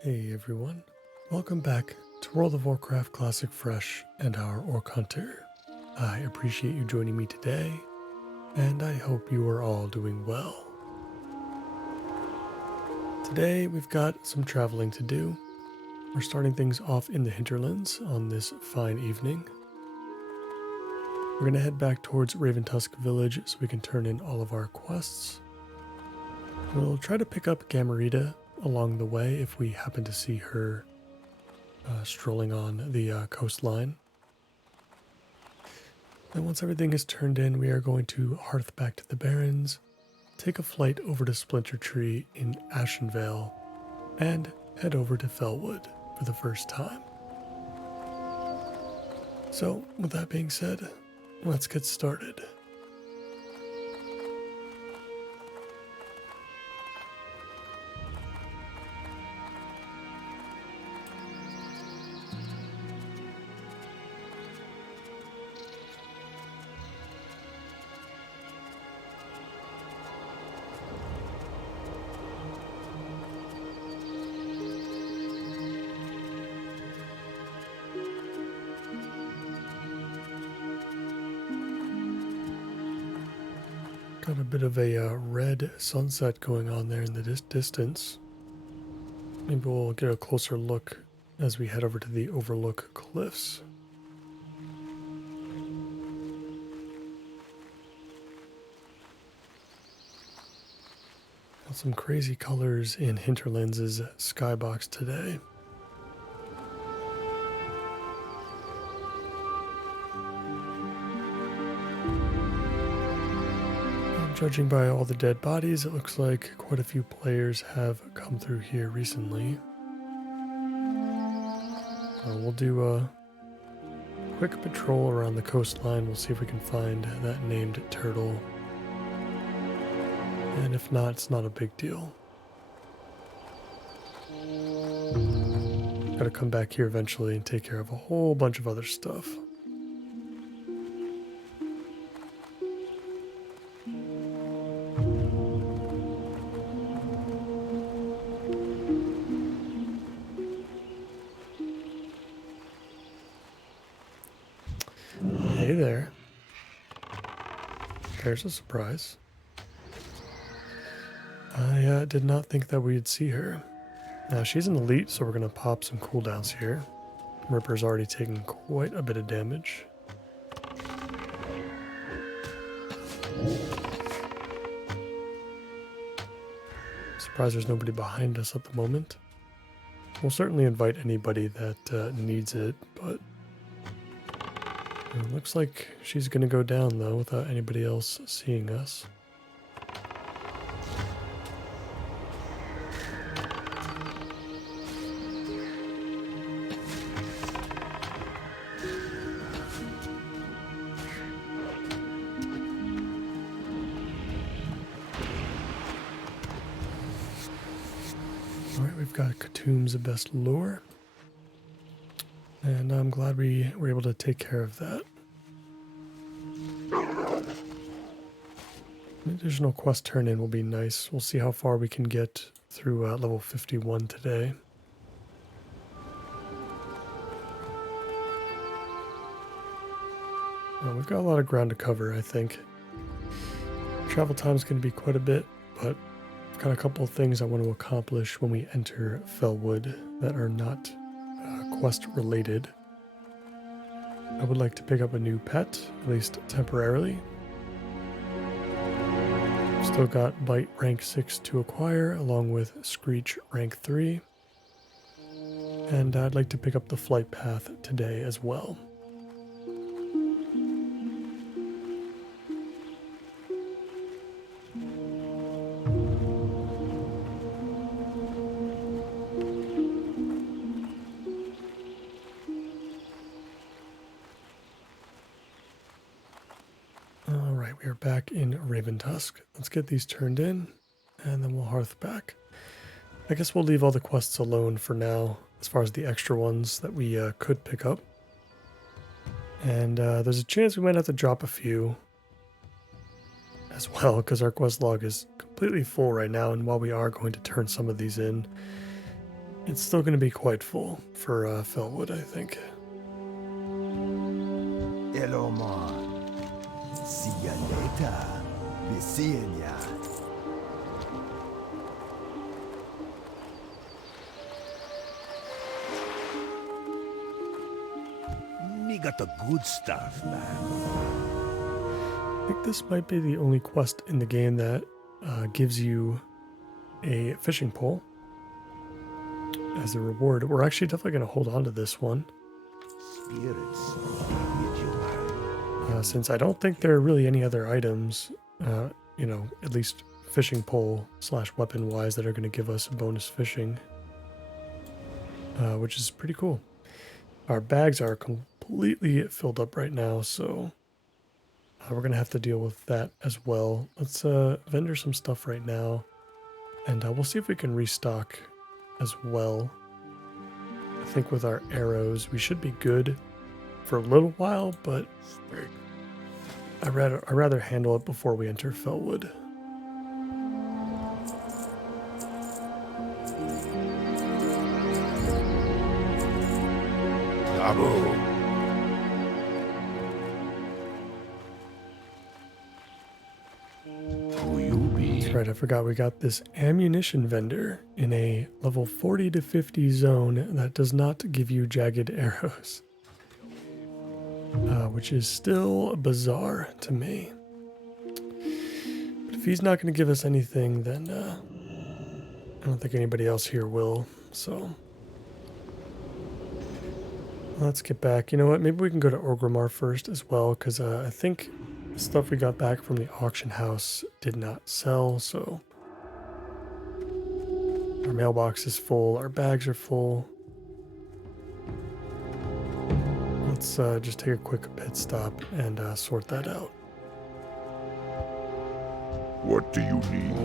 Hey everyone, welcome back to World of Warcraft Classic Fresh and our Orc Hunter. I appreciate you joining me today, and I hope you are all doing well. Today we've got some traveling to do. We're starting things off in the hinterlands on this fine evening. We're going to head back towards Raventusk Village so we can turn in all of our quests. We'll try to pick up Gamarita along the way if we happen to see her strolling on the coastline. And once everything is turned in, we are going to hearth back to the Barrens, take a flight over to Splinter Tree in Ashenvale, and head over to Felwood for the first time. So, with that being said, let's get started. Got a bit of a red sunset going on there in the distance. Maybe we'll get a closer look as we head over to the Overlook Cliffs. Got some crazy colors in Hinterlands' skybox today. Judging by all the dead bodies, it looks like quite a few players have come through here recently. We'll do a quick patrol around the coastline. We'll see if we can find that named turtle. And if not, it's not a big deal. Gotta come back here eventually and take care of a whole bunch of other stuff. Hey there. There's a surprise. I did not think that we'd see her. Now she's an elite, so we're going to pop some cooldowns here. Ripper's already taken quite a bit of damage. Surprised there's nobody behind us at the moment. We'll certainly invite anybody that needs it, but it looks like she's going to go down though without anybody else seeing us. Alright, we've got Khatum's best lure. And I'm glad we were able to take care of that. An additional quest turn in will be nice. We'll see how far we can get through level 51 today. We've got a lot of ground to cover, I think. Travel time is going to be quite a bit, but I've got a couple of things I want to accomplish when we enter Felwood that are not quest related. I would like to pick up a new pet, at least temporarily. Still got Bite rank 6 to acquire, along with Screech rank 3. And I'd like to pick up the Flight Path today as well. We are back in Raventusk. Let's get these turned in, and then we'll hearth back. I guess we'll leave all the quests alone for now, as far as the extra ones that we could pick up. And there's a chance we might have to drop a few as well, because our quest log is completely full right now, and while we are going to turn some of these in, it's still going to be quite full for Felwood, I think. Hello, man. See ya later. Be seeing ya. Me got the good stuff, man. I think this might be the only quest in the game that gives you a fishing pole as a reward. We're actually definitely going to hold on to this one. Spirits. Since I don't think there are really any other items, you know, at least fishing pole / weapon wise, that are going to give us bonus fishing, which is pretty cool. Our bags are completely filled up right now, so we're going to have to deal with that as well. Let's vendor some stuff right now, and we'll see if we can restock as well. I think with our arrows, we should be good for a little while, but I'd rather handle it before we enter Felwood. Bravo. Who you be? That's right, I forgot we got this ammunition vendor in a level 40 to 50 zone that does not give you jagged arrows. Which is still bizarre to me. But if he's not going to give us anything, then I don't think anybody else here will. So let's get back. You know what? Maybe we can go to Orgrimmar first as well, because I think the stuff we got back from the auction house did not sell. So our mailbox is full. Our bags are full. Let's just take a quick pit stop and sort that out. What do you need?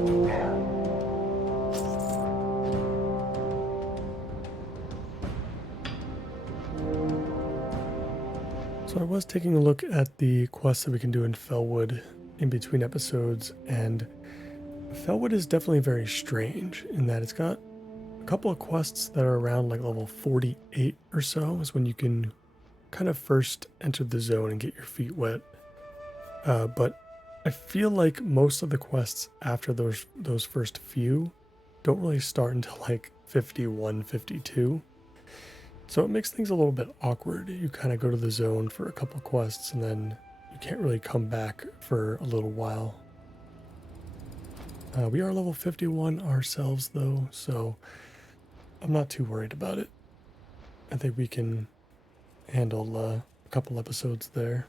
So I was taking a look at the quests that we can do in Felwood in between episodes, and Felwood is definitely very strange in that it's got a couple of quests that are around like level 48 or so is when you can kind of first enter the zone and get your feet wet. But I feel like most of the quests after those first few don't really start until like 51, 52. So it makes things a little bit awkward. You kind of go to the zone for a couple quests and then you can't really come back for a little while. We are level 51 ourselves though, so I'm not too worried about it. I think we can handle a couple episodes there.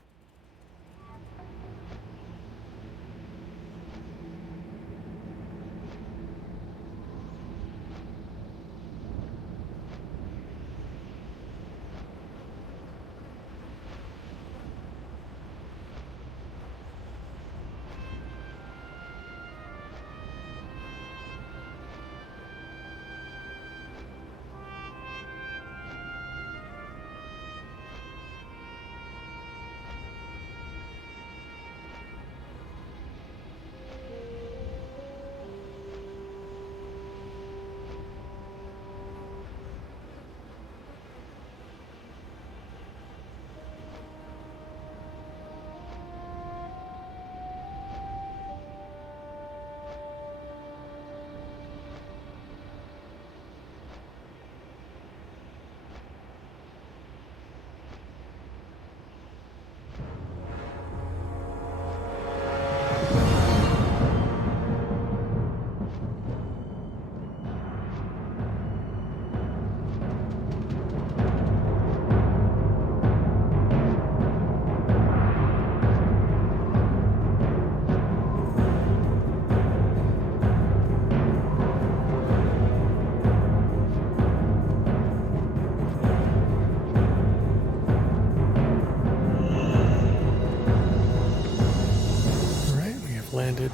Landed.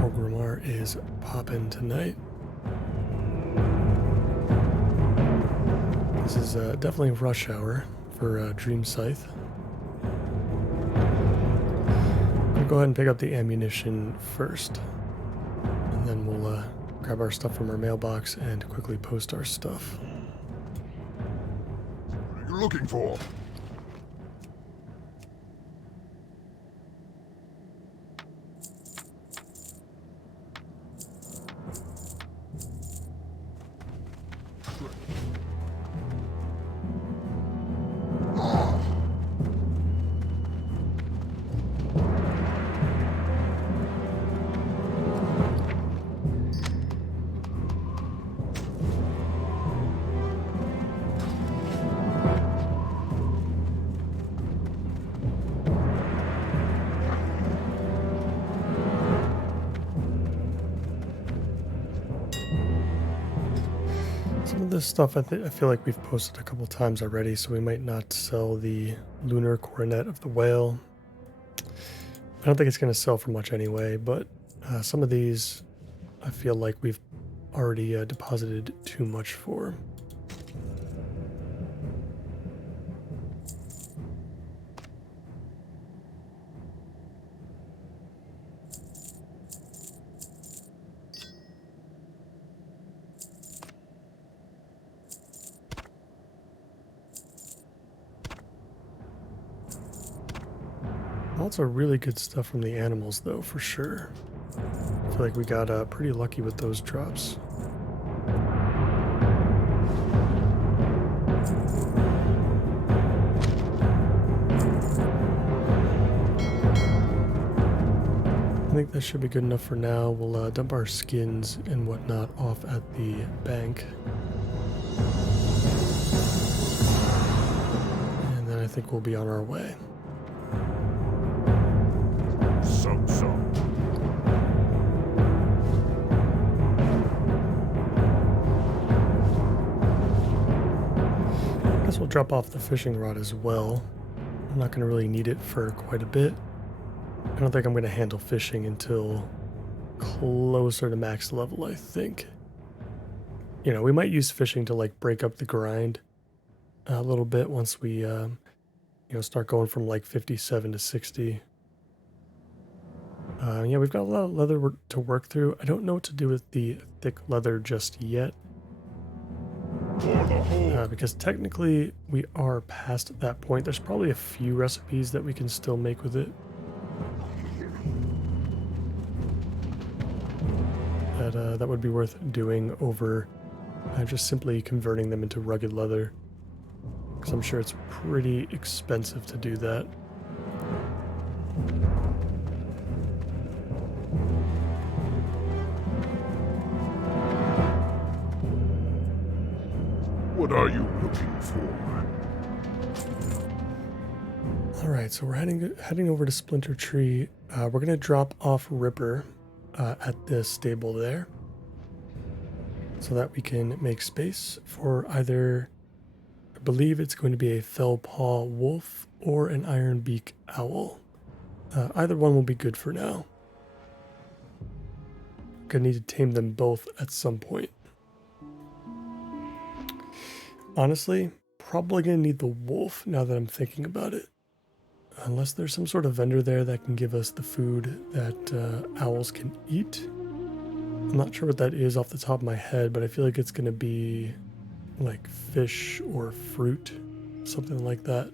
Orgrimmar is popping tonight. This is definitely rush hour for Dreamscythe. I'm gonna go ahead and pick up the ammunition first, and then we'll grab our stuff from our mailbox and quickly post our stuff. What are you looking for? Some of this stuff I feel like we've posted a couple times already, so we might not sell the lunar coronet of the whale. I don't think it's going to sell for much anyway, but some of these I feel like we've already deposited too much for. Lots of really good stuff from the animals, though, for sure. I feel like we got pretty lucky with those drops. I think that should be good enough for now. We'll dump our skins and whatnot off at the bank. And then I think we'll be on our way. So. I guess we'll drop off the fishing rod as well. I'm not going to really need it for quite a bit. I don't think I'm going to handle fishing until closer to max level, I think. You know, we might use fishing to like break up the grind a little bit once we, you know, start going from like 57 to 60. Yeah, we've got a lot of leather to work through. I don't know what to do with the thick leather just yet. Because technically we are past that point. There's probably a few recipes that we can still make with it. That would be worth doing over just simply converting them into rugged leather. Because I'm sure it's pretty expensive to do that. What are you looking for? All right, so we're heading over to Splinter Tree. We're gonna drop off Ripper at this stable there, so that we can make space for either, I believe it's going to be a fell paw wolf or an iron beak owl. Either one will be good for now. Gonna need to tame them both at some point. Honestly, probably going to need the wolf now that I'm thinking about it. Unless there's some sort of vendor there that can give us the food that owls can eat. I'm not sure what that is off the top of my head, but I feel like it's going to be like fish or fruit, something like that.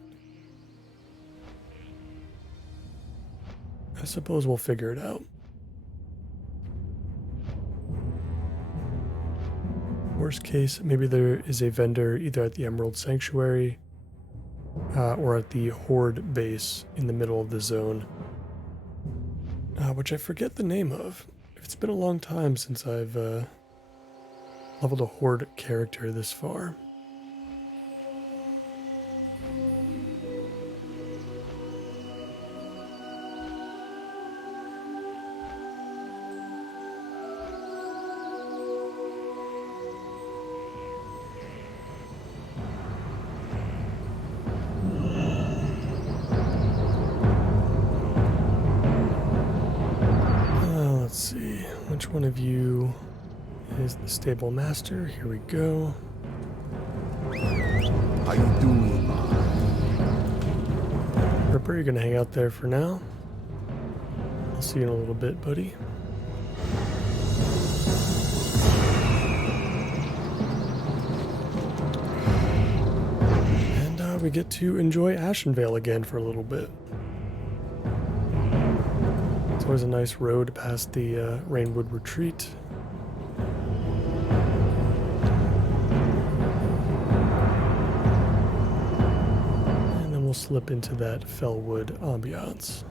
I suppose we'll figure it out. Worst case, maybe there is a vendor either at the Emerald Sanctuary or at the Horde base in the middle of the zone, which I forget the name of. It's been a long time since I've leveled a Horde character this far. Which one of you is the stable master? Here we go. How you doing? Ripper, you're gonna hang out there for now. I'll see you in a little bit, buddy. we get to enjoy Ashenvale again for a little bit. It's always a nice road past the Rainwood Retreat. And then we'll slip into that Fellwood ambiance.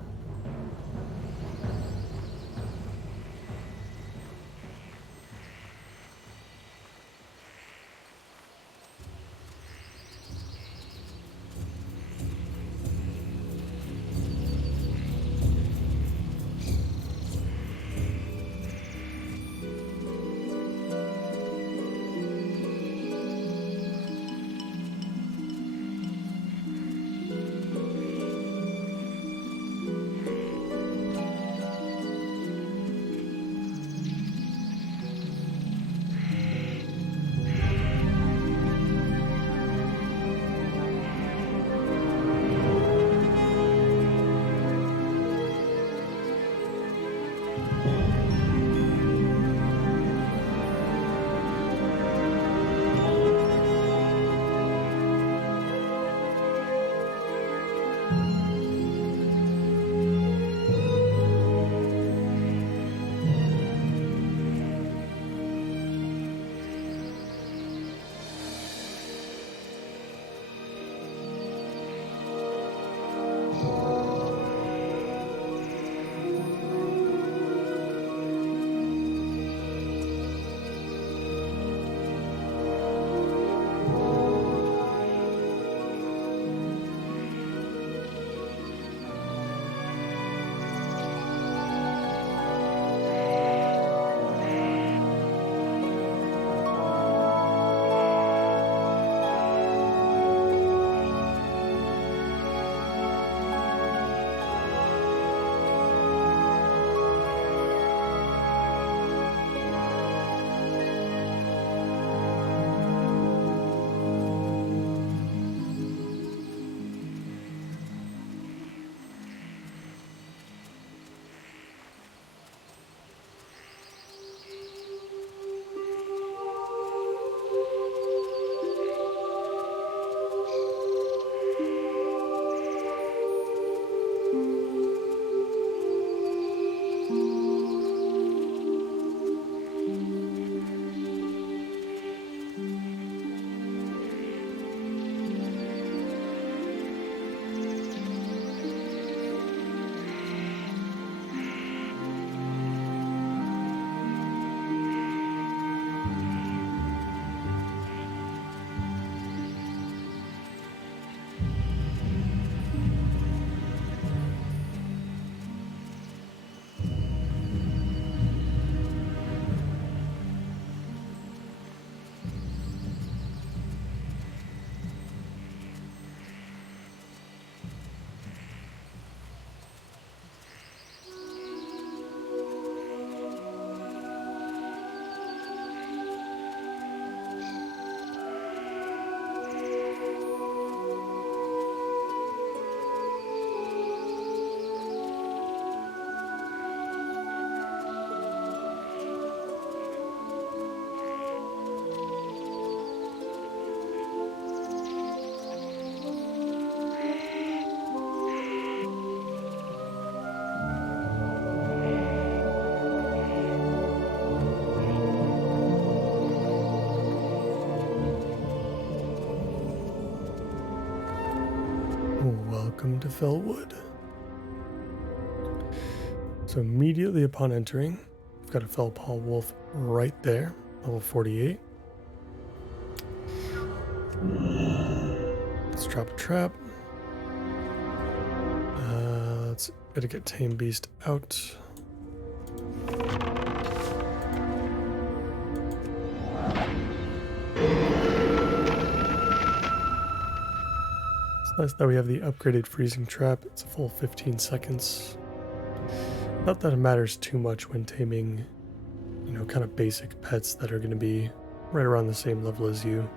Welcome to Fellwood. So immediately upon entering, we've got a Fellpaw Wolf right there, level 48. Let's drop a trap. Let's gotta get Tame Beast out. Nice that we have the upgraded freezing trap. It's a full 15 seconds. Not that it matters too much when taming, kind of basic pets that are going to be right around the same level as you.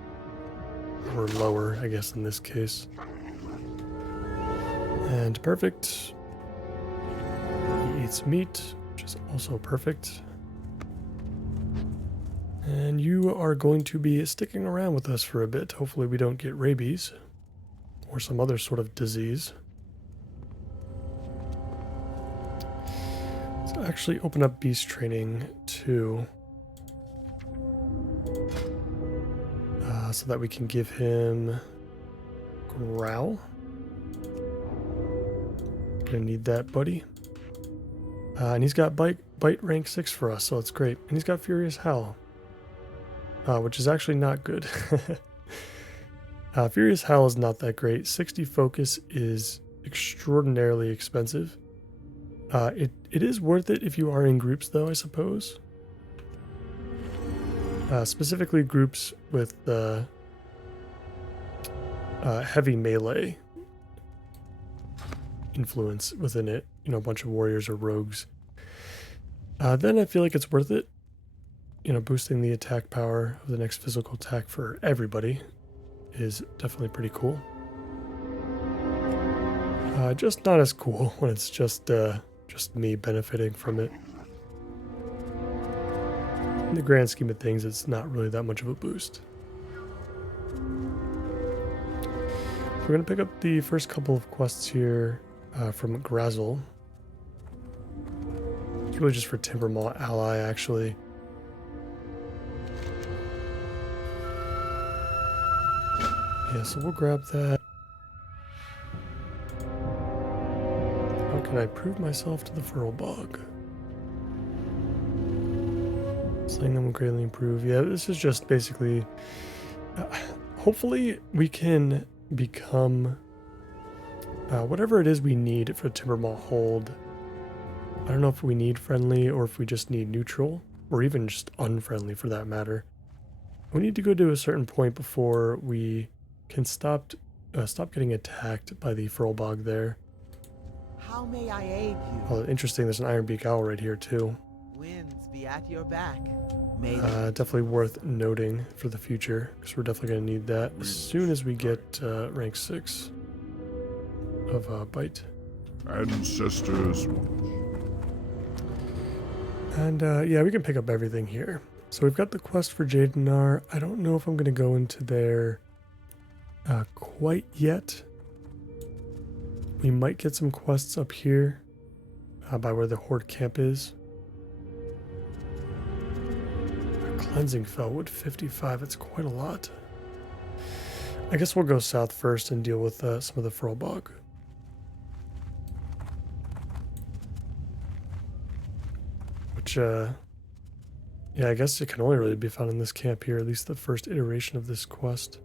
Or lower, I guess, in this case. And perfect. He eats meat, which is also perfect. And you are going to be sticking around with us for a bit. Hopefully we don't get rabies. or some other sort of disease. Let's actually open up beast training too, so that we can give him growl. Gonna need that, buddy. And he's got bite rank 6 for us, so that's great. And he's got furious howl, which is actually not good. Furious howl is not that great. 60 focus is extraordinarily expensive. It is worth it if you are in groups, though, I suppose. Specifically groups with heavy melee influence within it, you know, a bunch of warriors or rogues. Then I feel like it's worth it. You know, boosting the attack power of the next physical attack for everybody is definitely pretty cool. Just not as cool when it's just me benefiting from it. In the grand scheme of things, it's not really that much of a boost. We're going to pick up the first couple of quests here from Grazel. It's really just for Timbermaw Ally, actually. Yeah, so we'll grab that. How can I prove myself to the Furlbog? Slaying them will greatly improve. Yeah, this is just basically... hopefully we can become whatever it is we need for Timbermaw Hold. I don't know if we need friendly or if we just need neutral, or even just unfriendly for that matter. We need to go to a certain point before we can stop getting attacked by the Furlbog there. How may I aid you? Oh, interesting, there's an Ironbeak Owl right here too. Winds be at your back. May Definitely worth noting for the future, because we're definitely going to need that as soon as we get rank 6 of Bite. Ancestors. And yeah, we can pick up everything here. So we've got the quest for Jadenar. I don't know if I'm going to go into there quite yet. We might get some quests up here by where the Horde camp is. Cleansing Fellwood 55, it's quite a lot. I guess we'll go south first and deal with some of the Furlbog. Which, yeah, I guess it can only really be found in this camp here, at least the first iteration of this quest.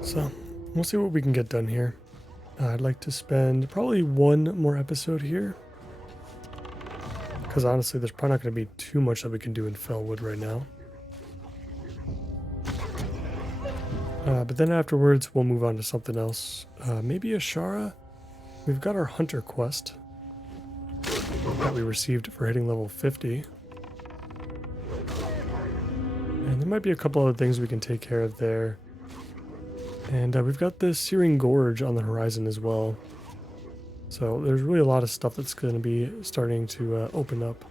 So, we'll see what we can get done here. I'd like to spend probably one more episode here. Because honestly, there's probably not going to be too much that we can do in Fellwood right now. But then afterwards, we'll move on to something else. Maybe Ashara. We've got our Hunter quest that we received for hitting level 50. And there might be a couple other things we can take care of there. And we've got the Searing Gorge on the horizon as well. So there's really a lot of stuff that's going to be starting to open up.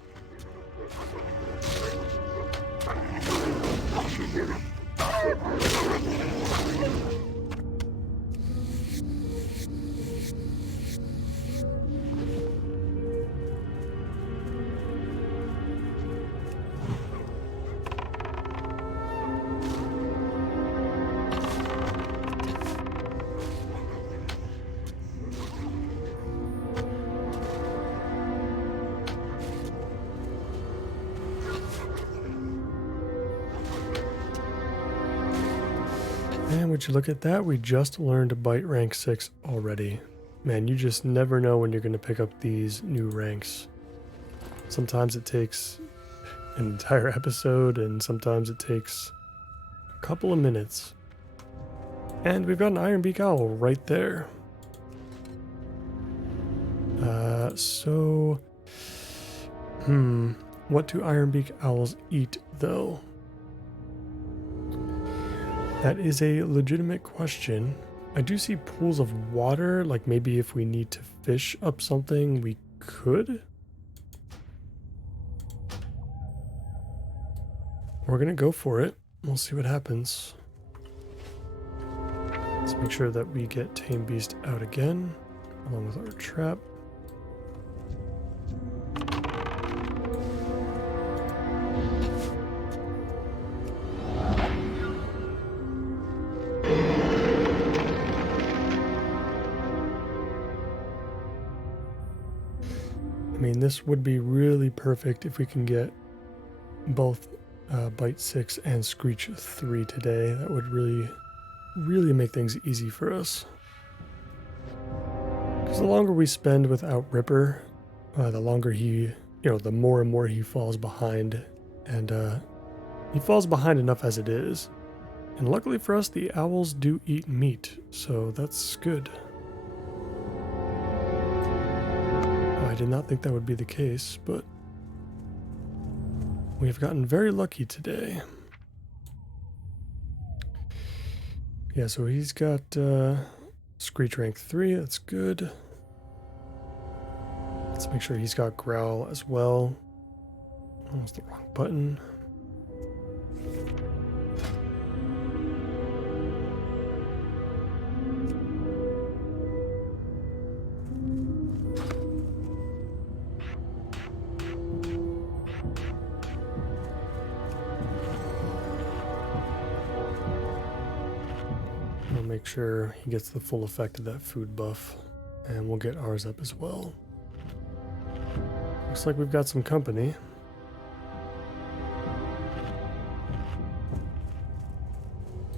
And would you look at that? We just learned to Bite rank 6 already. Man, you just never know when you're going to pick up these new ranks. Sometimes it takes an entire episode, and sometimes it takes a couple of minutes. And we've got an Ironbeak Owl right there. What do Ironbeak Owls eat, though? That is a legitimate question. I do see pools of water, like maybe if we need to fish up something, we could. We're gonna go for it. We'll see what happens. Let's make sure that we get Tame Beast out again, along with our trap. I mean, this would be really perfect if we can get both Bite 6 and Screech 3 today. That would really make things easy for us. Because the longer we spend without Ripper, the longer he, the more and more he falls behind. And he falls behind enough as it is. And luckily for us, the owls do eat meat, so that's good. I did not think that would be the case, but we have gotten very lucky today. Yeah, so he's got Screech rank 3, that's good. Let's make sure he's got Growl as well. Almost the wrong button. Make sure he gets the full effect of that food buff, and we'll get ours up as well. Looks like we've got some company.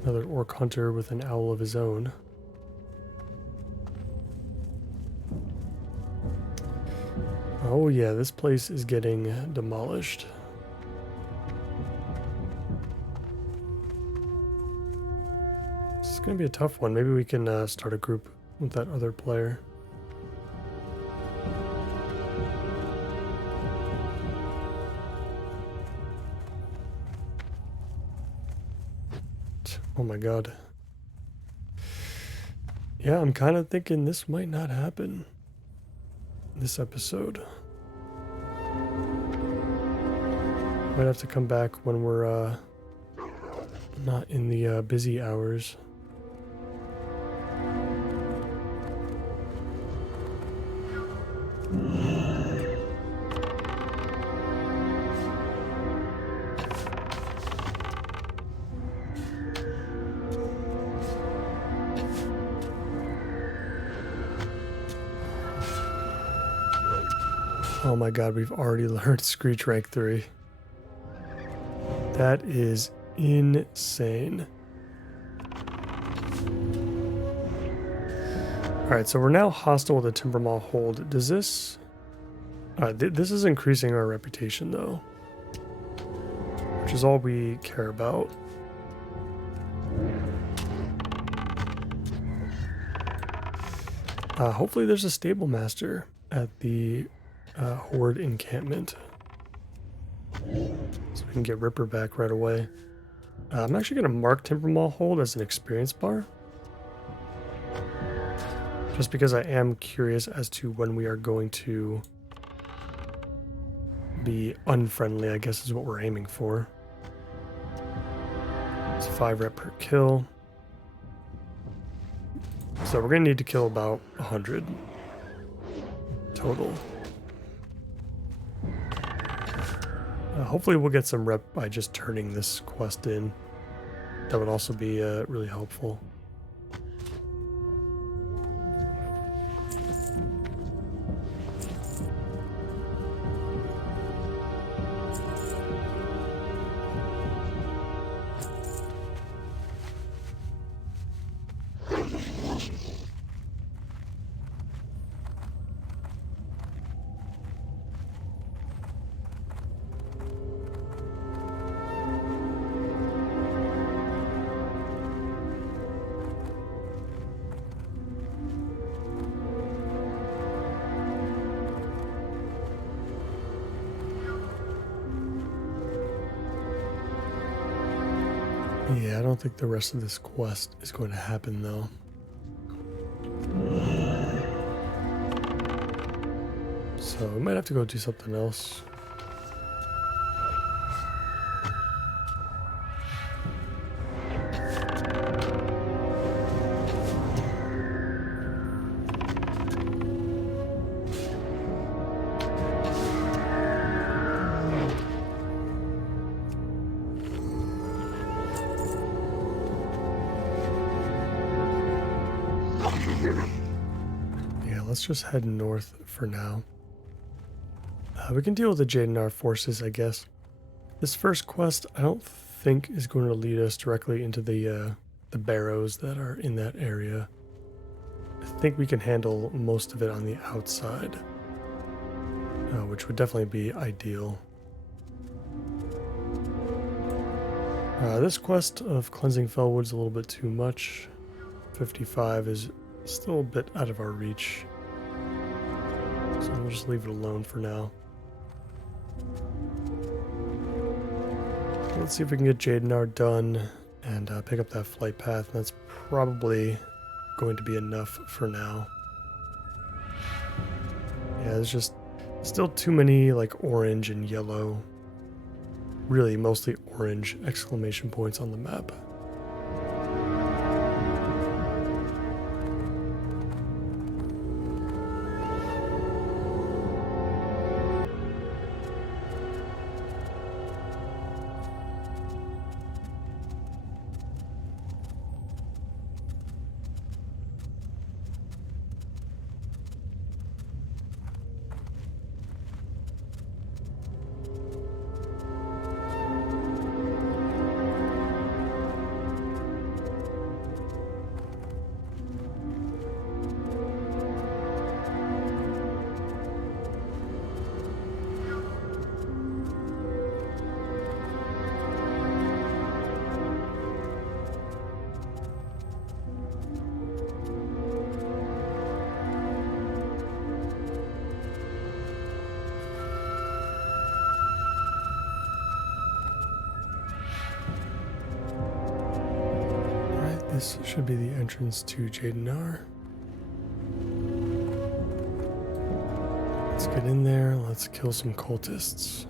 Another Orc Hunter with an owl of his own. Oh yeah, this place is getting demolished. It's gonna be a tough one. Maybe we can start a group with that other player. Oh my god. Yeah, I'm kind of thinking this might not happen this episode. Might have to come back when we're not in the busy hours. Oh my god, we've already learned Screech rank 3. That is insane. Alright, so we're now hostile with a Timbermaw hold. Does this... this is increasing our reputation though, which is all we care about. Hopefully there's a stable master at the Horde encampment, so we can get Ripper back right away. I'm actually going to mark Timbermaw hold as an experience bar, just because I am curious as to when we are going to be unfriendly, I guess is what we're aiming for. It's 5 rep per kill. So we're going to need to kill about 100 total. Hopefully we'll get some rep by just turning this quest in. That would also be really helpful. Yeah, I don't think the rest of this quest is going to happen though. So we might have to go do something else. Yeah, let's just head north for now. We can deal with the Jadenar forces, I guess. This first quest, I don't think is going to lead us directly into the barrows that are in that area. I think we can handle most of it on the outside, which would definitely be ideal. This quest of cleansing Fellwood is a little bit too much. 55 is still a bit out of our reach, so we'll just leave it alone for now. Let's see if we can get Jadenar done and pick up that flight path. And that's probably going to be enough for now. Yeah, there's just still too many like orange and yellow, really mostly orange exclamation points on the map. This should be the entrance to Jadenar. Let's get in there. Let's kill some cultists.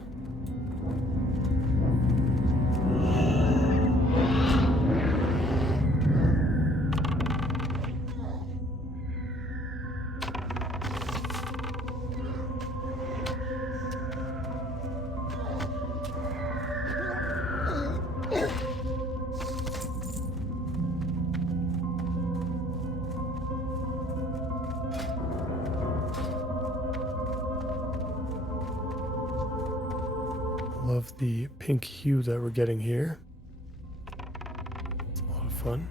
Love the pink hue that we're getting here. It's a lot of fun.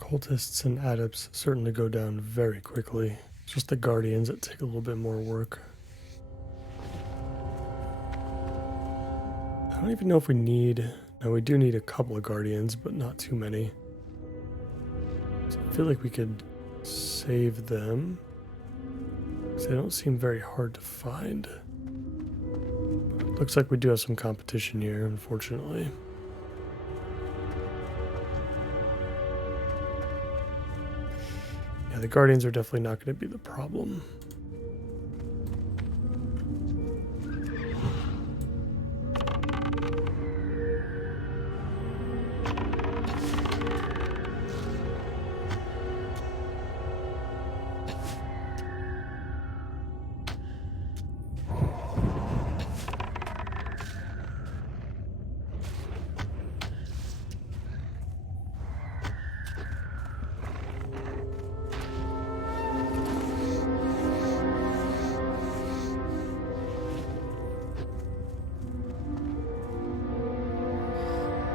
Cultists and adepts certainly go down very quickly. It's just the guardians that take a little bit more work. I don't even know if we need... No, we do need a couple of guardians, but not too many. So I feel like we could save them. Because they don't seem very hard to find. Looks like we do have some competition here, unfortunately. Yeah, the guardians are definitely not going to be the problem.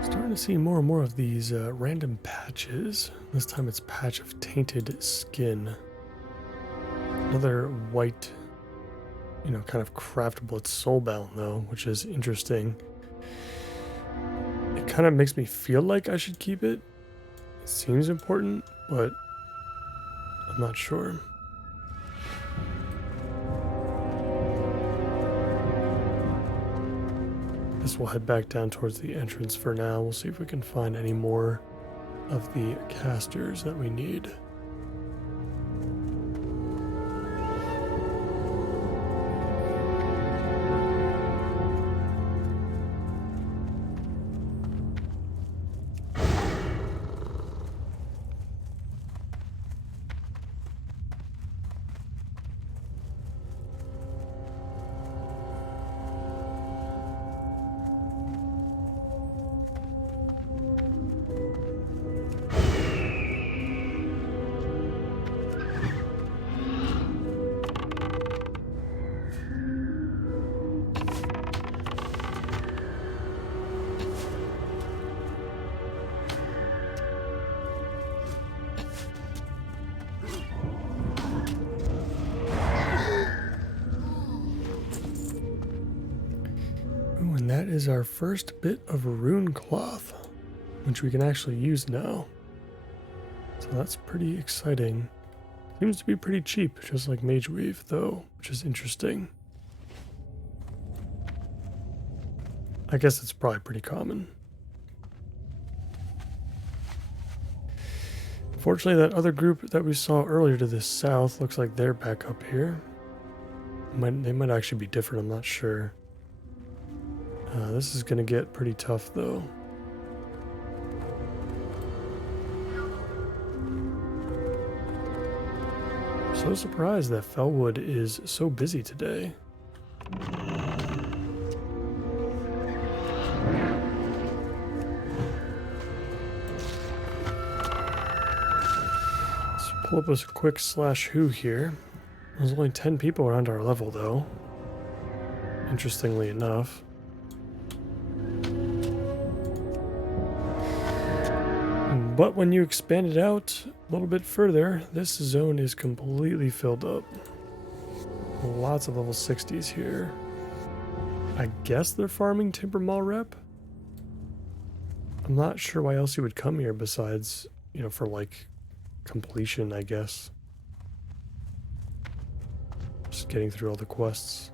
Starting to see more and more of these random patches. This time it's patch of tainted skin. Another white, kind of craftable. It's soulbound though, which is interesting. It kind of makes me feel like I should keep it. It seems important, but I'm not sure. Guess we'll head back down towards the entrance for now. We'll see if we can find any more of the casters that we need. And that is our first bit of rune cloth, which we can actually use now. So that's pretty exciting. Seems to be pretty cheap, just like Mage Weave though, which is interesting. I guess it's probably pretty common. Unfortunately, that other group that we saw earlier to the south looks like they're back up here. They might actually be different, I'm not sure. This is going to get pretty tough, though. I'm so surprised that Felwood is so busy today. Let's pull up a quick /who here. There's only 10 people around our level, though. Interestingly enough. But when you expand it out a little bit further, this zone is completely filled up. Lots of level 60s here. I guess they're farming Timber Mall rep. I'm not sure why else you would come here besides, for like completion, I guess. Just getting through all the quests.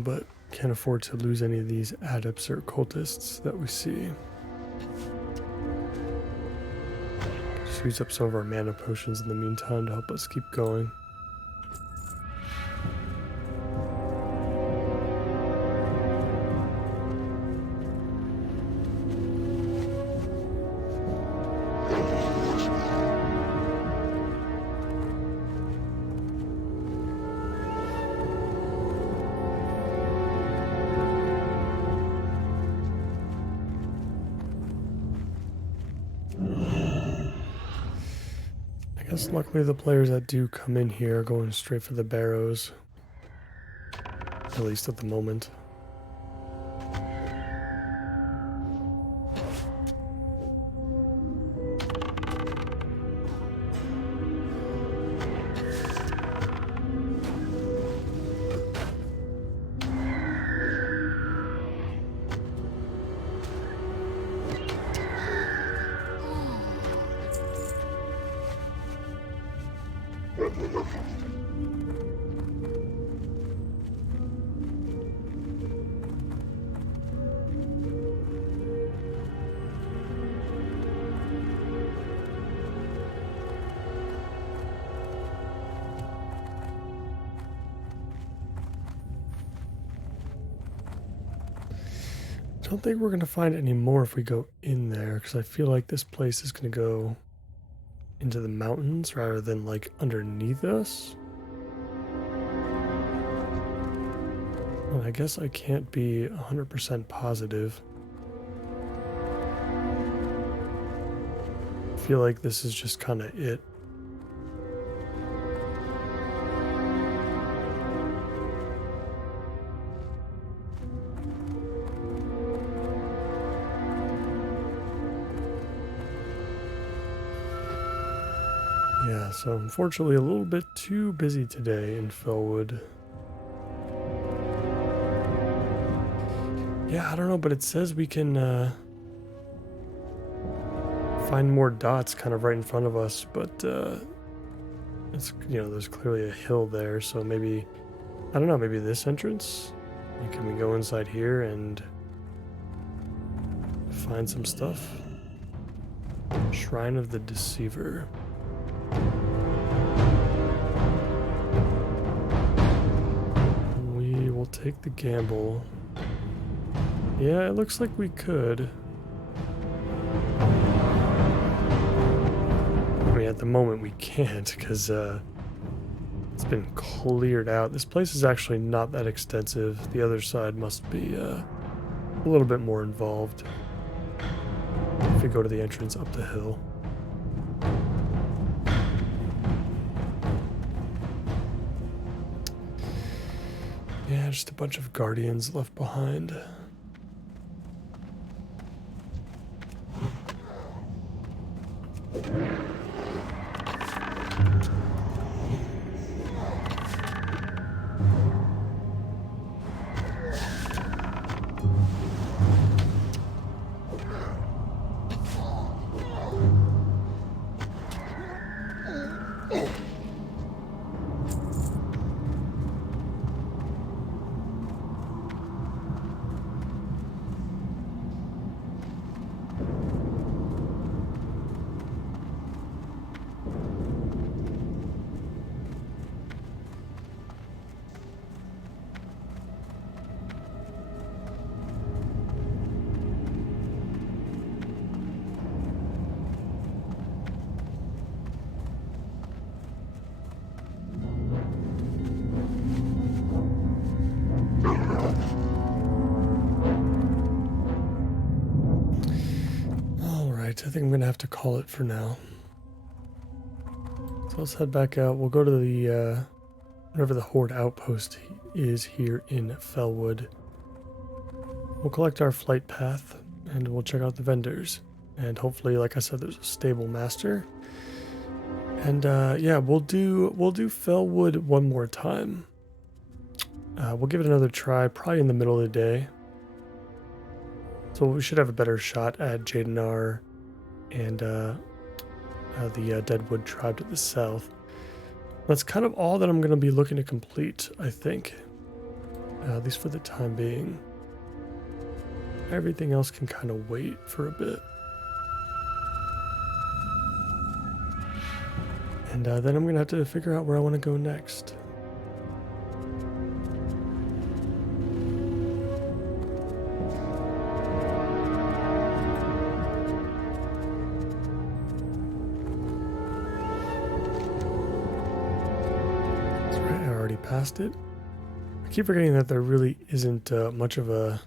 but can't afford to lose any of these adepts or cultists that we see. Just use up some of our mana potions in the meantime to help us keep going. I guess luckily the players that do come in here are going straight for the barrows, at least at the moment. I don't think we're going to find any more if we go in there, because I feel like this place is going to go into the mountains rather than like underneath us. Well, I guess I can't be 100% positive. I feel like this is just kind of it. Yeah, so unfortunately a little bit too busy today in Felwood. Yeah, I don't know, but it says we can find more dots kind of right in front of us, but it's, you know, there's clearly a hill there, so maybe, I don't know, maybe this entrance? Like, can we go inside here and find some stuff? Shrine of the Deceiver. We will take the gamble. Yeah, it looks like we could. I mean, at the moment we can't because it's been cleared out. This place is actually not that extensive. The other side must be a little bit more involved if we go to the entrance up the hill. Yeah, just a bunch of guardians left behind. I think I'm going to have to call it for now. So let's head back out. We'll go to the, whatever the Horde outpost is here in Felwood. We'll collect our flight path, and we'll check out the vendors. And hopefully, like I said, there's a stable master. And yeah, we'll do Felwood one more time. We'll give it another try, probably in the middle of the day. So we should have a better shot at Jadenar and the Deadwood tribe to the south. That's kind of all that I'm going to be looking to complete, I think. at least for the time being. Everything else can kind of wait for a bit. And then I'm going to have to figure out where I want to go next. That's right, I already passed it. I keep forgetting that there really isn't much of a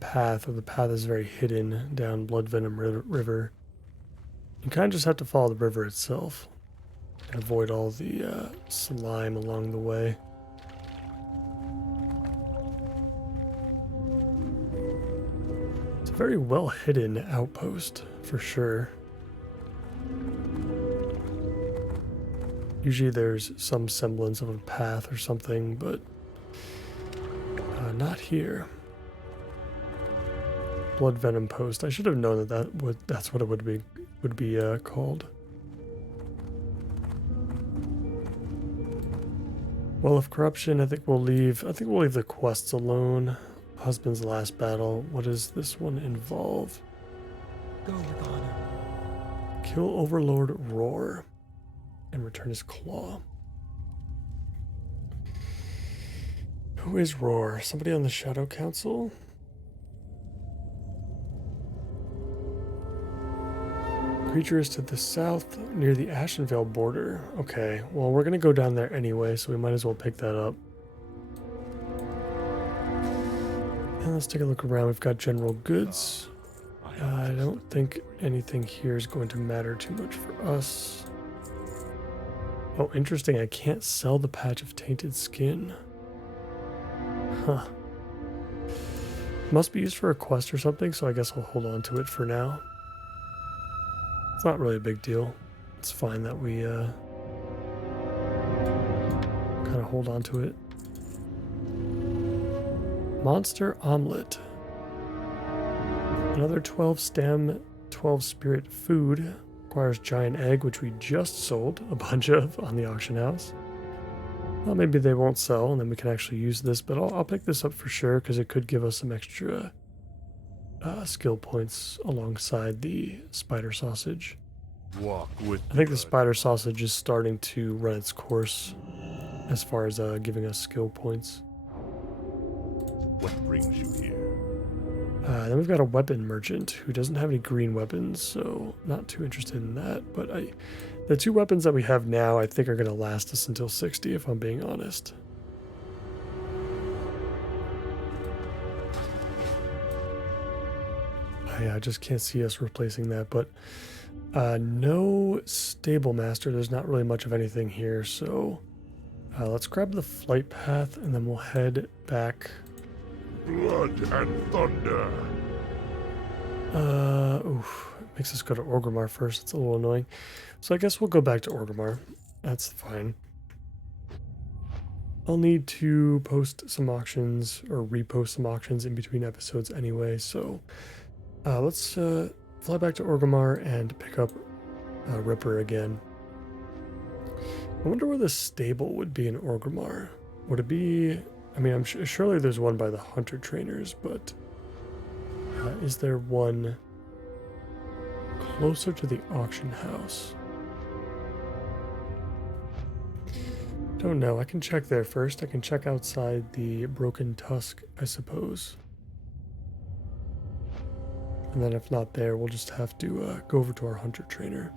path, or the path is very hidden down Blood Venom River. You kind of just have to follow the river itself and avoid all the slime along the way. It's a very well hidden outpost for sure. Usually there's some semblance of a path or something, but not here. Blood Venom Post. I should have known that's what it would be called. Well, of corruption, I think we'll leave the quests alone. Husband's last battle. What does this one involve? Go with honor. Kill Overlord Roar and return his claw. Who is Roar? Somebody on the Shadow Council? Creature is to the south near the Ashenvale border. Okay, well, we're going to go down there anyway, so we might as well pick that up. And let's take a look around. We've got general goods. I don't think anything here is going to matter too much for us. Oh, interesting. I can't sell the patch of tainted skin. Huh. Must be used for a quest or something, so I guess I'll hold on to it for now. It's not really a big deal. It's fine that we kind of hold on to it. Monster Omelet. Another 12 stem, 12 spirit food. Requires giant egg, which we just sold a bunch of on the auction house. Well, maybe they won't sell, and then we can actually use this, but I'll pick this up for sure, because it could give us some extra skill points alongside the spider sausage. Walk with I think the spider sausage is starting to run its course as far as giving us skill points. what brings you here. Then we've got a weapon merchant who doesn't have any green weapons, so not too interested in that. But the two weapons that we have now, I think are going to last us until 60, if I'm being honest. I just can't see us replacing that, but no stable master. There's not really much of anything here, so let's grab the flight path and then we'll head back. Blood and thunder. Oof, makes us go to Orgrimmar first. It's a little annoying, so I guess we'll go back to Orgrimmar. That's fine. I'll need to post some auctions or repost some auctions in between episodes anyway, so let's fly back to Orgrimmar and pick up Ripper again. I wonder where the stable would be in Orgrimmar. Would it be... I mean, surely there's one by the hunter trainers, but is there one closer to the auction house? Don't know. I can check there first. I can check outside the Broken Tusk, I suppose. And then if not there, we'll just have to go over to our hunter trainer.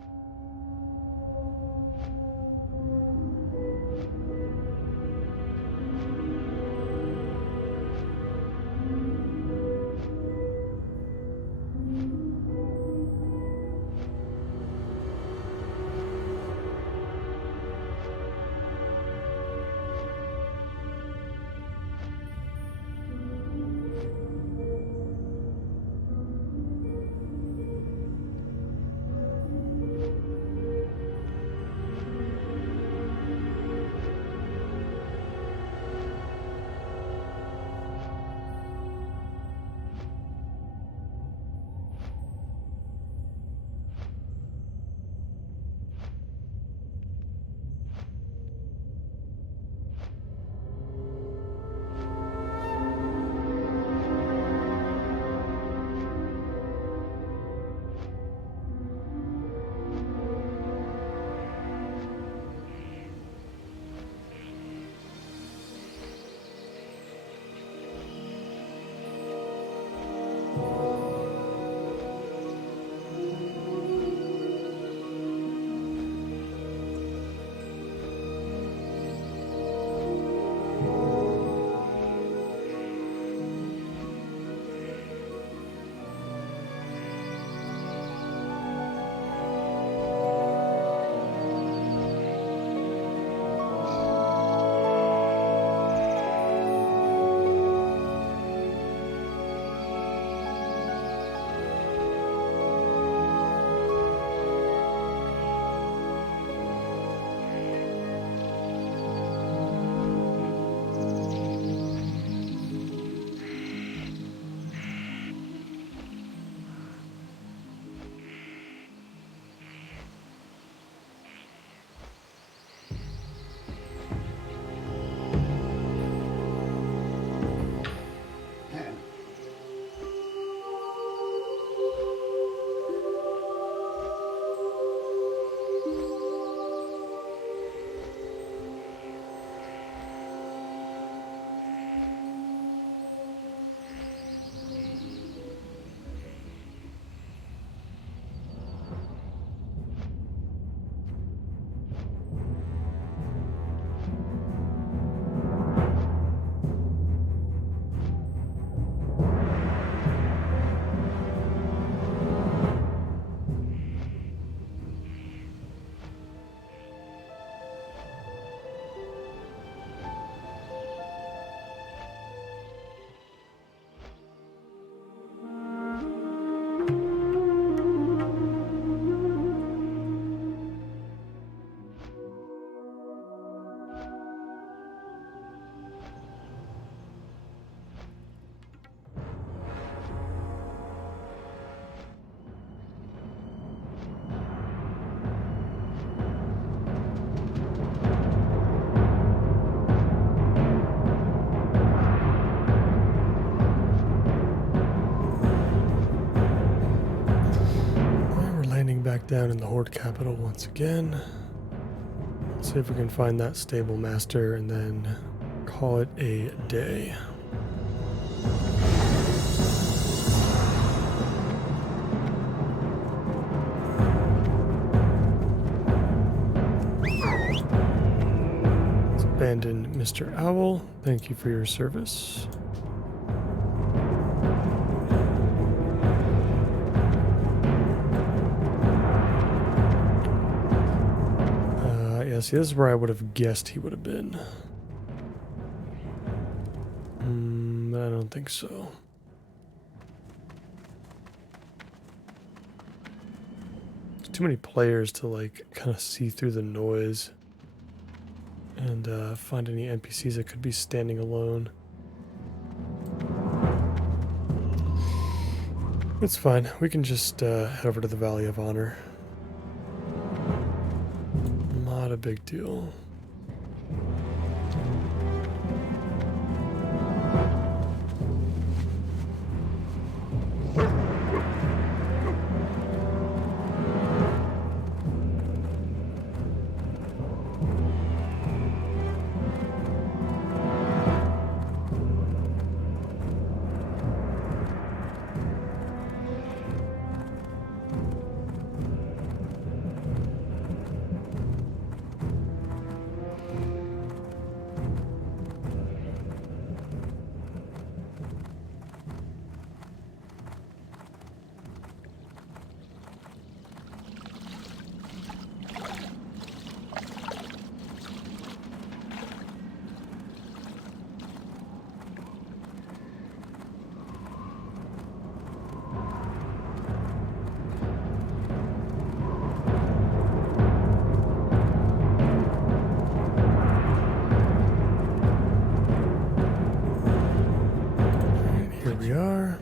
back down in the Horde capital once again. See if we can find that stable master and then call it a day. Let's abandon Mr. Owl. Thank you for your service. See, this is where I would have guessed he would have been. But I don't think so. There's too many players to like kind of see through the noise and find any NPCs that could be standing alone. It's fine. We can just head over to the Valley of Honor. Not a big deal. We are.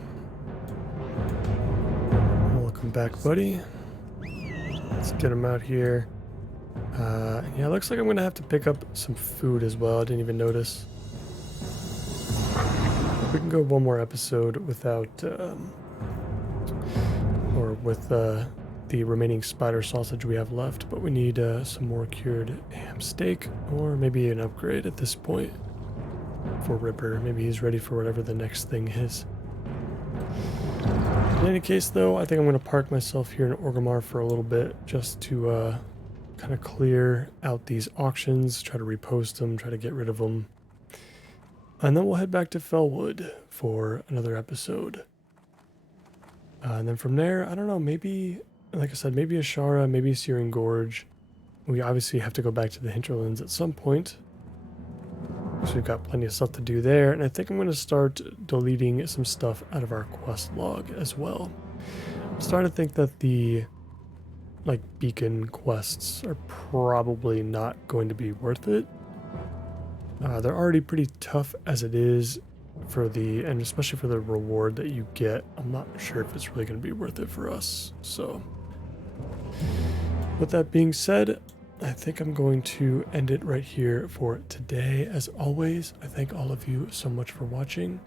Welcome back, buddy. Let's get him out here. Yeah, it looks like I'm gonna have to pick up some food as well. I didn't even notice. We can go one more episode without, or with the remaining spider sausage we have left, but we need some more cured ham steak, or maybe an upgrade at this point for Ripper. Maybe he's ready for whatever the next thing is. In any case, though, I think I'm going to park myself here in Orgrimmar for a little bit just to kind of clear out these auctions, try to repost them, try to get rid of them. And then we'll head back to Fellwood for another episode. And then from there, I don't know, maybe, like I said, maybe Ashara, maybe Searing Gorge. We obviously have to go back to the hinterlands at some point. So we've got plenty of stuff to do there, and I think I'm going to start deleting some stuff out of our quest log as well. I'm starting to think that the beacon quests are probably not going to be worth it. They're already pretty tough as it is and especially for the reward that you get. I'm not sure if it's really going to be worth it for us. So with that being said, I think I'm going to end it right here for today. As always, I thank all of you so much for watching.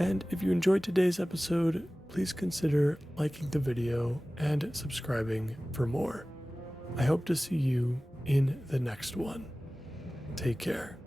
And if you enjoyed today's episode, please consider liking the video and subscribing for more. I hope to see you in the next one. Take care.